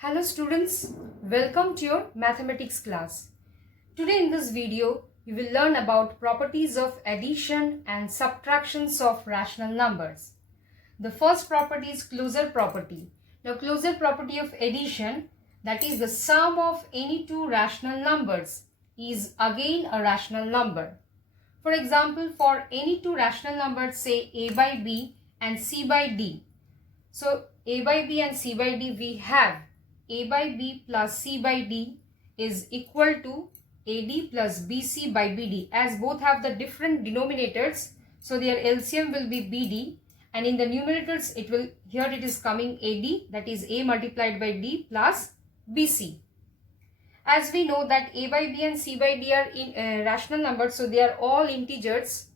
Hello students, welcome to your mathematics class. Today in this video, you will learn about properties of addition and subtractions of rational numbers. The first property is closure property. Now closure property of addition, that is the sum of any two rational numbers, is again a rational number. For example, for any two rational numbers, say a by b and c by d. So a by b and c by d, we have a by b plus c by d is equal to ad plus bc by bd. As both have the different denominators, so their LCM will be bd, and in the numerators here it is coming ad, that is a multiplied by d plus bc. As we know that a by b and c by d are in rational numbers, so they are all integers,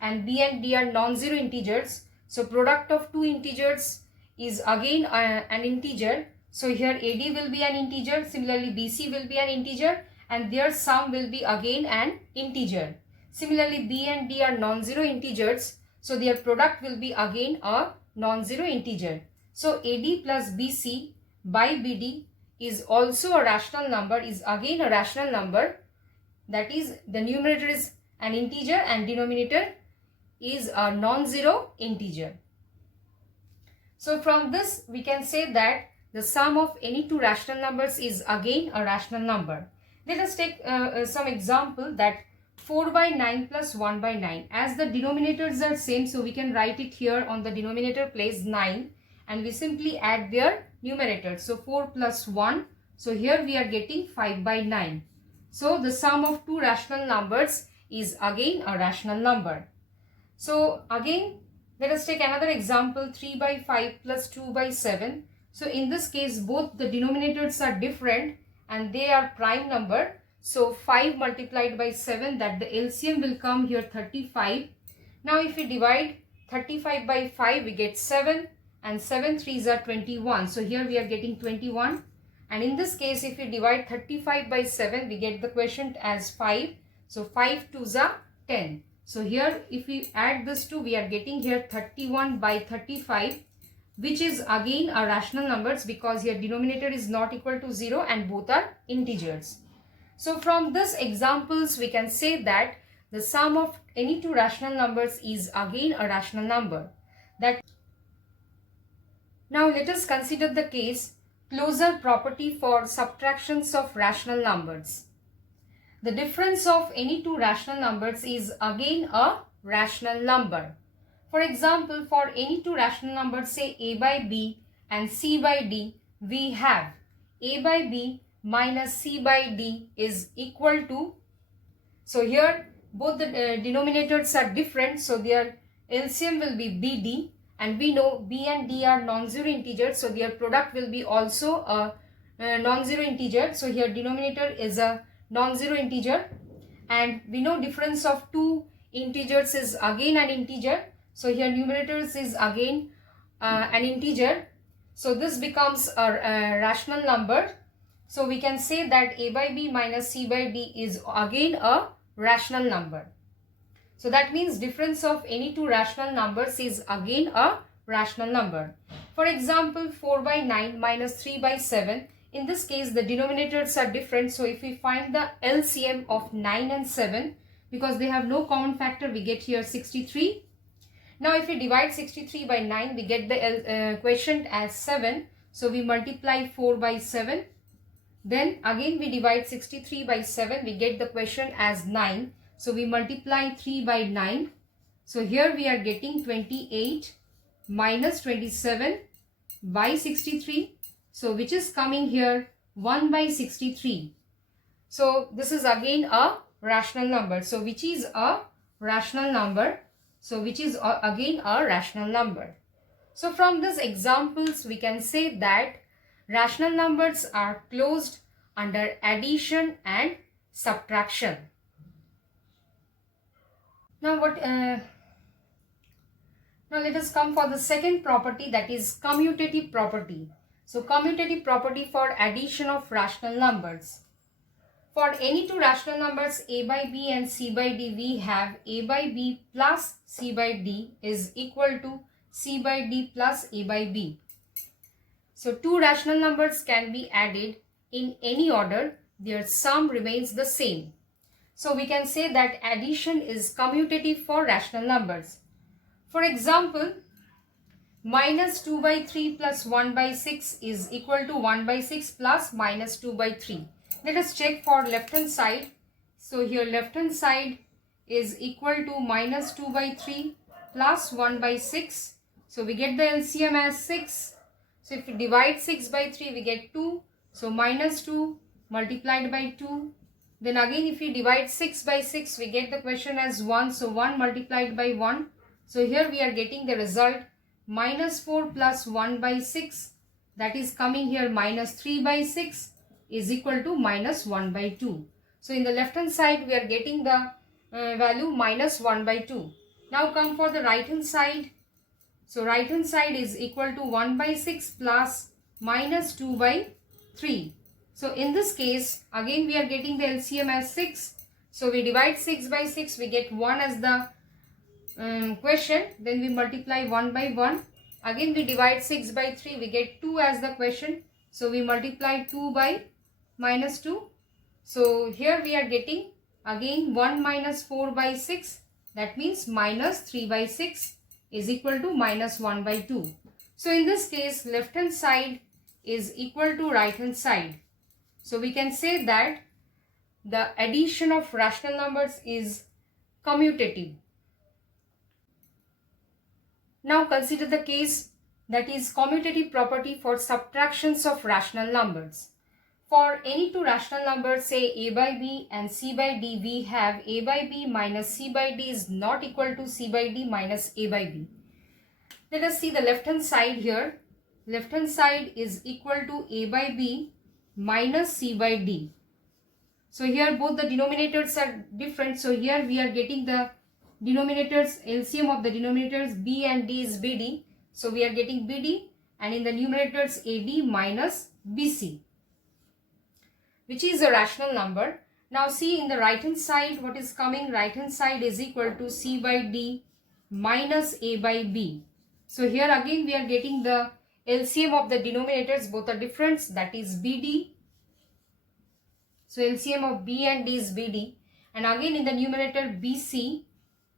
and b and d are non-zero integers. So product of two integers is again an integer. So here AD will be an integer, similarly BC will be an integer, and their sum will be again an integer. Similarly B and D are non-zero integers, so their product will be again a non-zero integer. So AD plus BC by BD is also a rational number, is again a rational number. That is, the numerator is an integer and denominator is a non-zero integer. So from this we can say that the sum of any two rational numbers is again a rational number. Let us take some example, that 4 by 9 plus 1 by 9. As the denominators are same, so we can write it here on the denominator place 9, and we simply add their numerators. So 4 plus 1. So here we are getting 5 by 9. So the sum of two rational numbers is again a rational number. So again, let us take another example, 3 by 5 plus 2 by 7. So in this case, both the denominators are different and they are prime number. So 5 multiplied by 7, that the LCM will come here 35. Now if we divide 35 by 5, we get 7, and 7 3s are 21. So here we are getting 21. And in this case, if we divide 35 by 7, we get the quotient as 5. So 5 2s are 10. So here if we add this two, we are getting here 31 by 35, which is again a rational numbers, because here denominator is not equal to 0 and both are integers. So from this examples we can say that the sum of any two rational numbers is again a rational number. Now let us consider the case closure property for subtractions of rational numbers. The difference of any two rational numbers is again a rational number. For example, for any two rational numbers, say a by b and c by d, we have a by b minus c by d is equal to, so here both the denominators are different, so their LCM will be bd, and we know b and d are non-zero integers, so their product will be also a non-zero integer. So here denominator is a non-zero integer, and we know difference of two integers is again an integer. So here numerators is again an integer. So this becomes a rational number. So we can say that a by b minus c by d is again a rational number. So that means difference of any two rational numbers is again a rational number. For example, 4 by 9 minus 3 by 7. In this case, the denominators are different. So if we find the LCM of 9 and 7, because they have no common factor, we get here 63. Now if we divide 63 by 9, we get the quotient as 7. So we multiply 4 by 7. Then again we divide 63 by 7, we get the quotient as 9. So we multiply 3 by 9. So here we are getting 28 minus 27 by 63. So which is coming here 1 by 63. So this is again a rational number. So which is a rational number. So which is again a rational number. So from these examples we can say that rational numbers are closed under addition and subtraction. Now now let us come for the second property, that is commutative property. So commutative property for addition of rational numbers. For any two rational numbers a by b and c by d, we have a by b plus c by d is equal to c by d plus a by b. So two rational numbers can be added in any order. Their sum remains the same. So we can say that addition is commutative for rational numbers. For example, minus 2 by 3 plus 1 by 6 is equal to 1 by 6 plus minus 2 by 3. Let us check for left hand side. So here left hand side is equal to minus 2 by 3 plus 1 by 6. So we get the LCM as 6. So if we divide 6 by 3, we get 2. So minus 2 multiplied by 2. Then again if we divide 6 by 6, we get the question as 1. So 1 multiplied by 1. So here we are getting the result minus 4 plus 1 by 6. That is coming here minus 3 by 6 is equal to minus 1 by 2. So in the left hand side, we are getting the value minus 1 by 2. Now come for the right hand side. So right hand side is equal to 1 by 6 plus minus 2 by 3. So in this case, again we are getting the LCM as 6. So we divide 6 by 6, we get 1 as the question. Then we multiply 1 by 1. Again we divide 6 by 3, we get 2 as the question. So we multiply 2 by minus 2. So here we are getting again 1 minus 4 by 6. That means minus 3 by 6 is equal to minus 1 by 2. So in this case, left hand side is equal to right hand side. So we can say that the addition of rational numbers is commutative. Now consider the case that is commutative property for subtractions of rational numbers. For any two rational numbers, say a by b and c by d, we have a by b minus c by d is not equal to c by d minus a by b. Let us see the left hand side here. Left hand side is equal to a by b minus c by d. So here both the denominators are different. So here we are getting the denominators, LCM of the denominators b and d is bd. So we are getting bd, and in the numerators ad minus bc, which is a rational number. Now see in the right hand side what is coming. Right hand side is equal to c by d minus a by b. So here again we are getting the LCM of the denominators, both are different, that is bd. So LCM of b and d is bd, and again in the numerator bc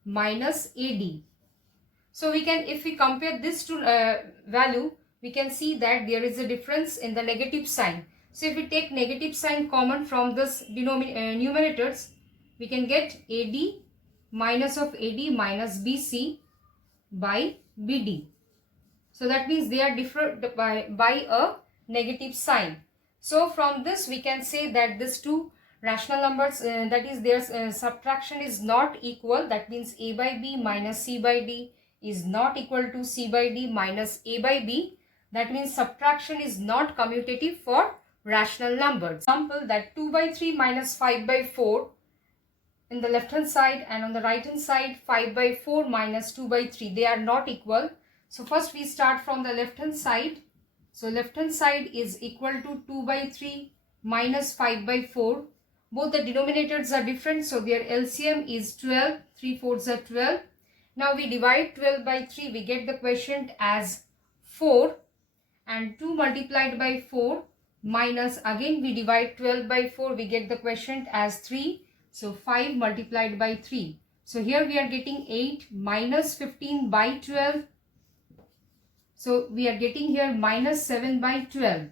minus ad. So we can, if we compare this to value, we can see that there is a difference in the negative sign. So if we take negative sign common from this numerators, we can get AD minus of AD minus BC by BD. So that means they are different by a negative sign. So from this we can say that these two rational numbers, that is their subtraction is not equal. That means A by B minus C by D is not equal to C by D minus A by B. That means subtraction is not commutative for rational numbers. Example that 2 by 3 minus 5 by 4 in the left hand side, and on the right hand side 5 by 4 minus 2 by 3, they are not equal. So first we start from the left hand side. So left hand side is equal to 2 by 3 minus 5 by 4. Both the denominators are different, so their LCM is 12. 3 fours are 12. Now we divide 12 by 3, we get the quotient as 4, and 2 multiplied by 4 minus, again we divide 12 by 4, we get the quotient as 3. So 5 multiplied by 3. So here we are getting 8 minus 15 by 12. So we are getting here minus 7 by 12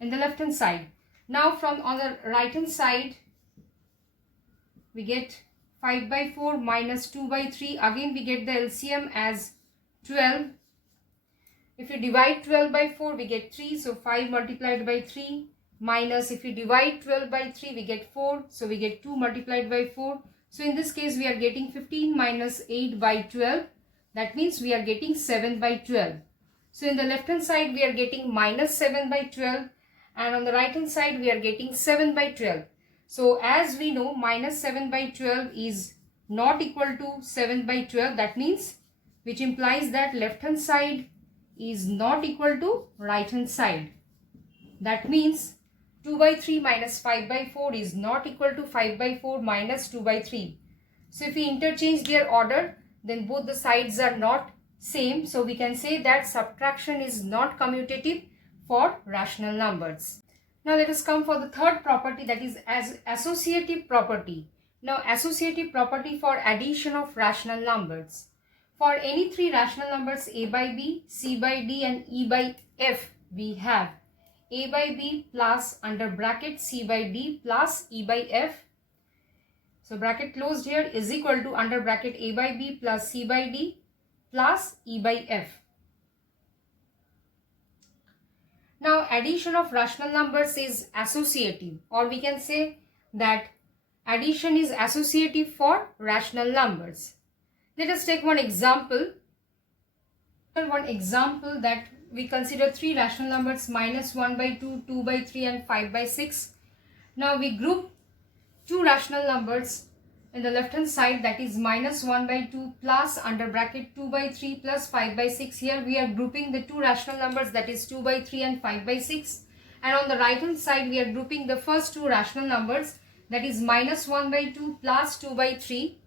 in the left hand side. Now from on the right hand side, we get 5 by 4 minus 2 by 3. Again we get the LCM as 12. If you divide 12 by 4, we get 3. So 5 multiplied by 3 minus, if you divide 12 by 3, we get 4. So we get 2 multiplied by 4. So in this case, we are getting 15 minus 8 by 12. That means we are getting 7 by 12. So in the left hand side, we are getting minus 7 by 12. And on the right hand side, we are getting 7 by 12. So as we know, minus 7 by 12 is not equal to 7 by 12. That means, which implies that left hand side is not equal to right hand side. That means 2 by 3 minus 5 by 4 is not equal to 5 by 4 minus 2 by 3. So if we interchange their order, then both the sides are not same. So we can say that subtraction is not commutative for rational numbers. Now let us come for the third property, that is as associative property. Now associative property for addition of rational numbers. For any three rational numbers a by b, c by d and e by f, we have a by b plus under bracket c by d plus e by f. So bracket closed here is equal to under bracket a by b plus c by d plus e by f. Now addition of rational numbers is associative, or we can say that addition is associative for rational numbers. Let us take one example. That we consider three rational numbers minus 1 by 2, 2 by 3 and 5 by 6. Now we group two rational numbers in the left hand side, that is minus 1 by 2 plus under bracket 2 by 3 plus 5 by 6. Here we are grouping the two rational numbers, that is 2 by 3 and 5 by 6. And on the right hand side we are grouping the first two rational numbers, that is minus 1 by 2 plus 2 by 3.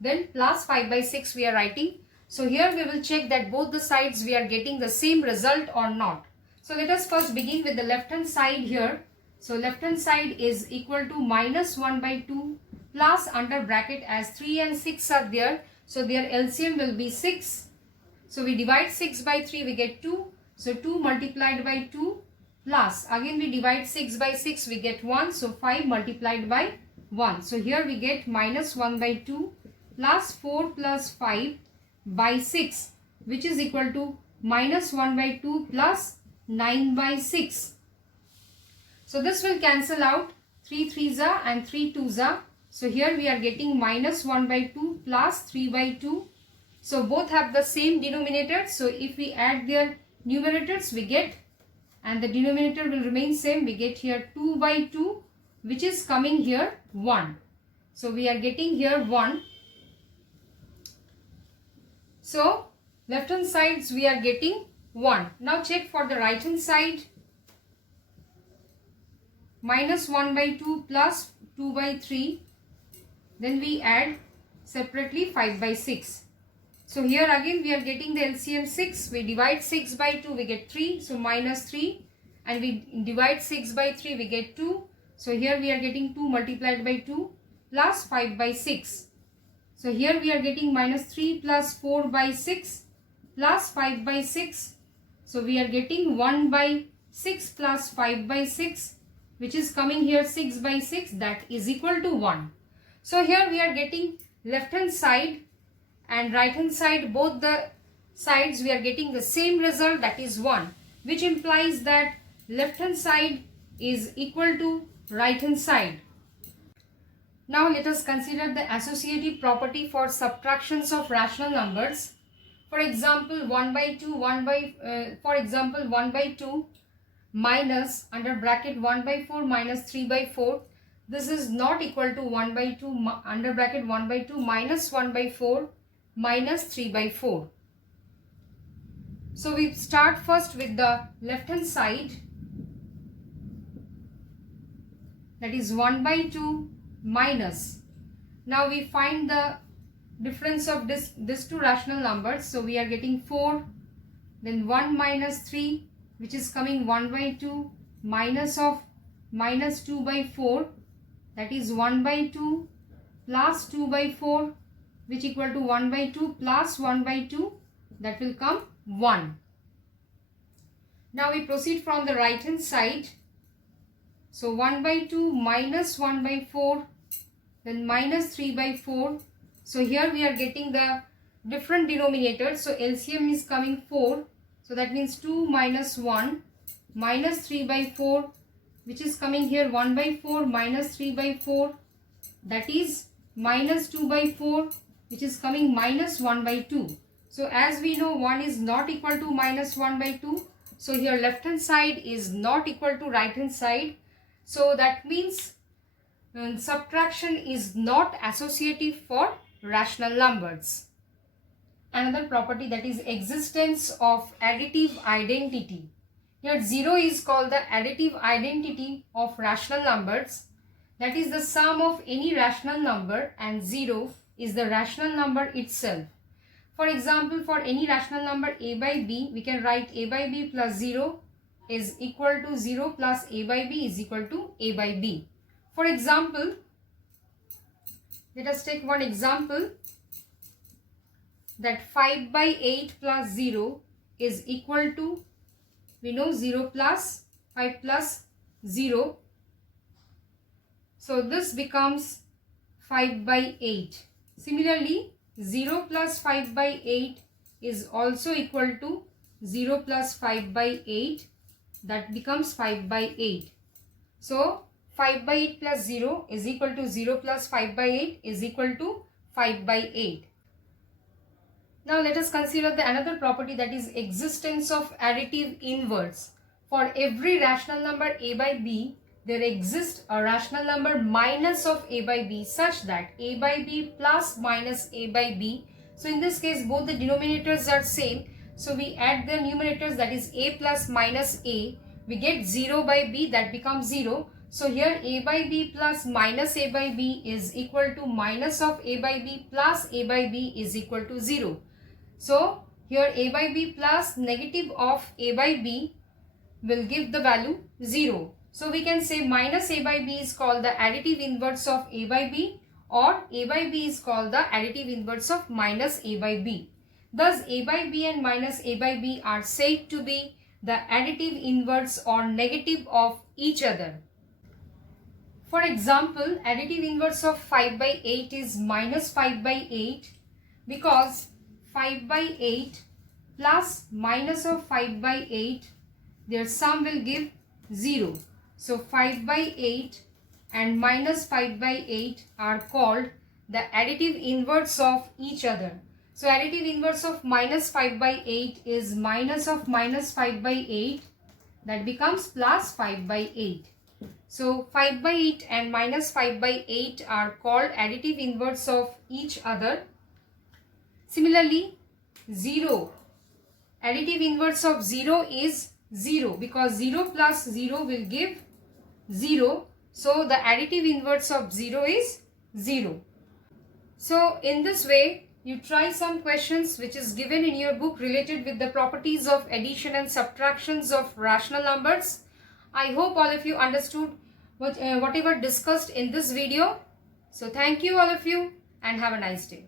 Then plus 5 by 6 we are writing. So here we will check that both the sides we are getting the same result or not. So let us first begin with the left hand side here. So left hand side is equal to minus 1 by 2 plus under bracket, as 3 and 6 are there, so their LCM will be 6. So we divide 6 by 3, we get 2. So 2 multiplied by 2 plus, again we divide 6 by 6, we get 1. So 5 multiplied by 1. So here we get minus 1 by 2 plus 4 plus 5 by 6, which is equal to minus 1 by 2 plus 9 by 6. So this will cancel out, 3 3s are and 3 2s are. So here we are getting minus 1 by 2 plus 3 by 2. So both have the same denominator. So if we add their numerators, we get, and the denominator will remain same, we get here 2 by 2, which is coming here 1. So we are getting here 1. So left hand sides we are getting 1. Now check for the right hand side. Minus 1 by 2 plus 2 by 3. Then we add separately 5 by 6. So here again we are getting the LCM 6. We divide 6 by 2, we get 3. So minus 3. And we divide 6 by 3, we get 2. So here we are getting 2 multiplied by 2 plus 5 by 6. So here we are getting minus 3 plus 4 by 6 plus 5 by 6. So we are getting 1 by 6 plus 5 by 6, which is coming here 6 by 6, that is equal to 1. So here we are getting left hand side and right hand side, both the sides we are getting the same result, that is 1, which implies that left hand side is equal to right hand side. Now let us consider the associative property for subtractions of rational numbers. For example 1 by 2 minus under bracket 1 by 4 minus 3 by 4. This is not equal to 1 by 2 under bracket 1 by 2 minus 1 by 4 minus 3 by 4. So we start first with the left hand side, that is 1 by 2 minus. Now we find the difference of this two rational numbers. So we are getting 4, then 1 minus 3, which is coming 1 by 2 minus of minus 2 by 4, that is 1 by 2 plus 2 by 4, which equal to 1 by 2 plus 1 by 2, that will come 1. Now we proceed from the right hand side. So 1 by 2 minus 1 by 4, then minus 3 by 4. So here we are getting the different denominators. So LCM is coming 4. So that means 2 minus 1 minus 3 by 4, which is coming here 1 by 4 minus 3 by 4, that is minus 2 by 4, which is coming minus 1 by 2. So as we know, 1 is not equal to minus 1 by 2. So here left hand side is not equal to right hand side. So that means subtraction is not associative for rational numbers. Another property, that is existence of additive identity. Here 0 is called the additive identity of rational numbers. That is the sum of any rational number, and 0 is the rational number itself. For example, for any rational number a by b, we can write a by b plus 0 is equal to 0 plus a by b is equal to a by b. For example, let us take one example, that 5 by 8 plus 0 is equal to, we know 0 plus 5 plus 0. So this becomes 5 by 8. Similarly, 0 plus 5 by 8 is also equal to 0 plus 5 by 8. That becomes 5 by 8. So 5 by 8 plus 0 is equal to 0 plus 5 by 8 is equal to 5 by 8. Now let us consider another property, that is existence of additive inverse. For every rational number a by b, there exists a rational number minus of a by b such that a by b plus minus a by b. So in this case both the denominators are same. So we add the numerators, that is a plus minus a. We get 0 by b, that becomes 0. So here a by b plus minus a by b is equal to minus of a by b plus a by b is equal to 0. So here a by b plus negative of a by b will give the value 0. So we can say minus a by b is called the additive inverse of a by b, or a by b is called the additive inverse of minus a by b. Thus a by b and minus a by b are said to be the additive inverse or negative of each other. For example, additive inverse of 5 by 8 is minus 5 by 8, because 5 by 8 plus minus of 5 by 8, their sum will give 0. So 5 by 8 and minus 5 by 8 are called the additive inverse of each other. So additive inverse of minus 5 by 8 is minus of minus 5 by 8, that becomes plus 5 by 8. So 5 by 8 and minus 5 by 8 are called additive inverse of each other. Similarly, 0, additive inverse of 0 is 0, because 0 plus 0 will give 0. So the additive inverse of 0 is 0. So in this way, you try some questions which is given in your book related with the properties of addition and subtractions of rational numbers. I hope all of you understood whatever discussed in this video. So thank you all of you and have a nice day.